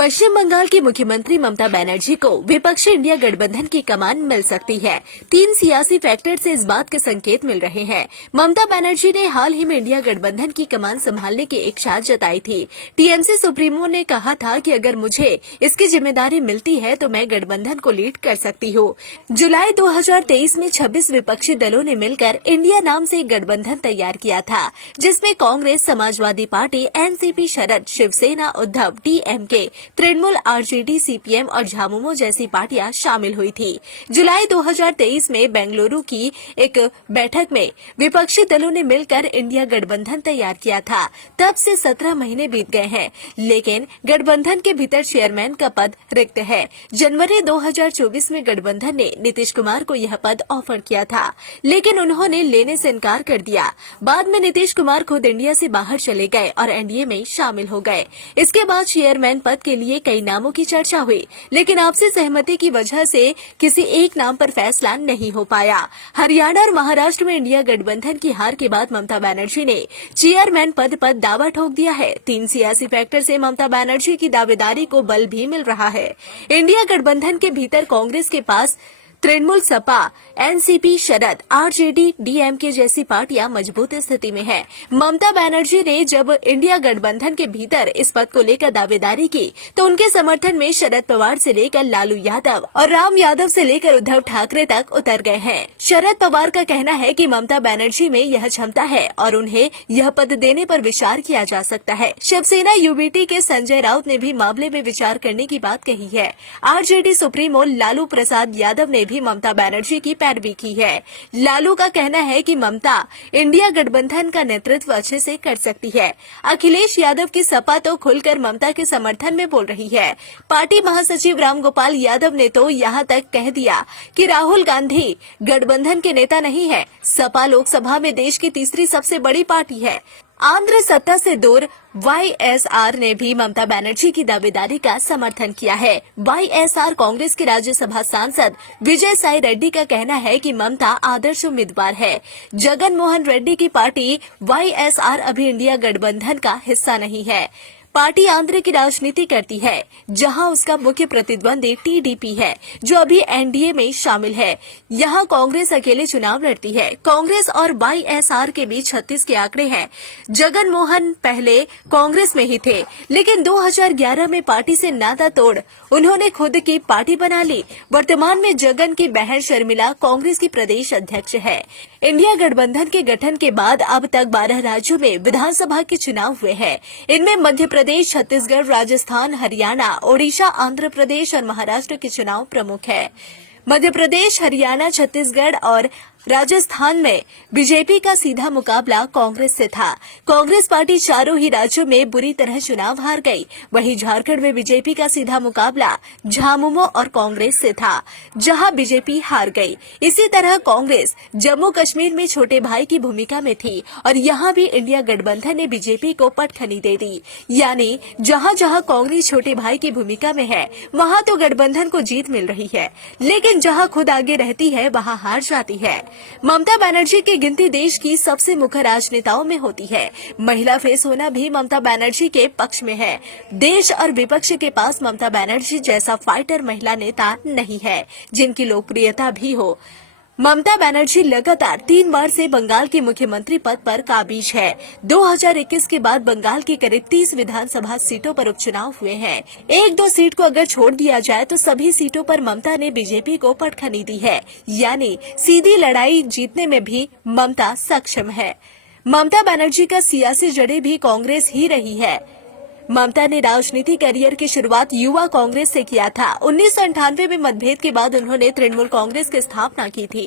पश्चिम बंगाल की मुख्यमंत्री ममता बनर्जी को विपक्षी इंडिया गठबंधन की कमान मिल सकती है। 3 सियासी फैक्टर से इस बात के संकेत मिल रहे हैं। ममता बनर्जी ने हाल ही में इंडिया गठबंधन की कमान संभालने की इच्छा जताई थी। टीएमसी सुप्रीमो ने कहा था कि अगर मुझे इसकी जिम्मेदारी मिलती है तो मैं गठबंधन को लीड कर सकती हूँ। जुलाई 2023 में 26 विपक्षी दलों ने मिलकर इंडिया नाम से एक गठबंधन तैयार किया था, जिसमें Congress, Samajwadi party, NCP, Sharad, Shiv Sena, Uddhav, DMK, Trinamool, RJD, CPM और झामुमो जैसी पार्टियां शामिल हुई थी। जुलाई 2023 में बेंगलुरु की एक बैठक में विपक्षी दलों ने मिलकर इंडिया गठबंधन तैयार किया था। तब से 17 महीने बीत गए हैं, लेकिन गठबंधन के भीतर चेयरमैन का पद रिक्त है। जनवरी 2024 में गठबंधन ने नीतीश कुमार को यह पद ऑफर किया था, लेकिन उन्होंने लेने से इनकार कर दिया। बाद में नीतीश कुमार खुद इंडिया से बाहर चले गए और एनडीए में शामिल हो गए। इसके बाद चेयरमैन पद के लिए कई नामों की चर्चा हुई, लेकिन आपसी सहमति की वजह से किसी एक नाम पर फैसला नहीं हो पाया। हरियाणा और महाराष्ट्र में इंडिया गठबंधन की हार के बाद ममता बनर्जी ने चेयरमैन पद पर दावा ठोक दिया है। 3 सियासी फैक्टर से ममता बनर्जी की दावेदारी को बल भी मिल रहा है। इंडिया गठबंधन के भीतर कांग्रेस के पास तृणमूल, सपा, एनसीपी, शरद, आरजेडी, डीएमके जैसी पार्टियां मजबूत स्थिति में हैं। ममता बनर्जी ने जब इंडिया गठबंधन के भीतर इस पद को लेकर दावेदारी की तो उनके समर्थन में शरद पवार से लेकर लालू यादव और राम यादव से लेकर उद्धव ठाकरे तक उतर गए हैं। शरद पवार का कहना है कि ममता बनर्जी में यह क्षमता है और उन्हें यह पद देने पर विचार किया जा सकता है। शिवसेना यूबीटी के संजय राउत ने भी मामले में विचार करने की बात कही है। आरजेडी सुप्रीमो लालू प्रसाद यादव ने भी ममता बनर्जी की पैरवी की है। लालू का कहना है कि ममता इंडिया गठबंधन का नेतृत्व अच्छे से कर सकती है। अखिलेश यादव की सपा तो खुलकर ममता के समर्थन में बोल रही है। पार्टी महासचिव रामगोपाल यादव ने तो यहां तक कह दिया कि राहुल गांधी गठबंधन के नेता नहीं है। सपा लोकसभा में देश की तीसरी सबसे बड़ी पार्टी है। आंध्र सत्ता से दूर वाईएसआर ने भी ममता बनर्जी की दावेदारी का समर्थन किया है। वाईएसआर कांग्रेस के राज्यसभा सांसद विजय साई रेड्डी का कहना है कि ममता आदर्श उम्मीदवार है। जगन मोहन रेड्डी की पार्टी वाईएसआर अभी इंडिया गठबंधन का हिस्सा नहीं है। पार्टी आंध्र की राजनीति करती है, जहां उसका मुख्य प्रतिद्वंदी टीडीपी है, जो अभी एनडीए में शामिल है। यहां कांग्रेस अकेले चुनाव लड़ती है। कांग्रेस और वाईएसआर के बीच 36 के आंकड़े हैं। जगन मोहन पहले कांग्रेस में ही थे, लेकिन 2011 में पार्टी से नाता तोड़ उन्होंने खुद की पार्टी बना ली। वर्तमान में जगन की बहन शर्मिला कांग्रेस की प्रदेश अध्यक्ष है। इंडिया गठबंधन के गठन के बाद अब तक 12 राज्यों में विधानसभा के चुनाव हुए हैं। इनमें मध्य प्रदेश, छत्तीसगढ़, राजस्थान, हरियाणा, ओडिशा, आंध्र प्रदेश और महाराष्ट्र के चुनाव प्रमुख है। मध्य प्रदेश, हरियाणा, छत्तीसगढ़ और राजस्थान में बीजेपी का सीधा मुकाबला कांग्रेस से था। कांग्रेस पार्टी चारों ही राज्यों में बुरी तरह चुनाव हार गई। वहीं झारखंड में बीजेपी का सीधा मुकाबला झामुमो और कांग्रेस से था, जहां बीजेपी हार गई। इसी तरह कांग्रेस जम्मू कश्मीर में छोटे भाई की भूमिका में थी और यहां भी इंडिया गठबंधन ने बीजेपी को पटखनी दे दी। यानी जहां जहां कांग्रेस छोटे भाई की भूमिका में है, वहां तो गठबंधन को जीत मिल रही है, लेकिन जहां खुद आगे रहती है वहां हार जाती है। ममता बनर्जी की गिनती देश की सबसे मुख्य राजनेताओं में होती है। महिला फेस होना भी ममता बनर्जी के पक्ष में है। देश और विपक्ष के पास ममता बनर्जी जैसा फाइटर महिला नेता नहीं है, जिनकी लोकप्रियता भी हो। ममता बनर्जी लगातार 3 बार से बंगाल के मुख्यमंत्री पद पर काबिज है। 2021 के बाद बंगाल की करीब 30 विधानसभा सीटों पर उपचुनाव हुए हैं। 1-2 सीट को अगर छोड़ दिया जाए तो सभी सीटों पर ममता ने बीजेपी को पटखनी दी है। यानी सीधी लड़ाई जीतने में भी ममता सक्षम है। ममता बनर्जी का सियासी जड़ें भी कांग्रेस ही रही है। ममता ने राजनीति करियर की शुरुआत युवा कांग्रेस से किया था। 1998 में मतभेद के बाद उन्होंने तृणमूल कांग्रेस की स्थापना की थी।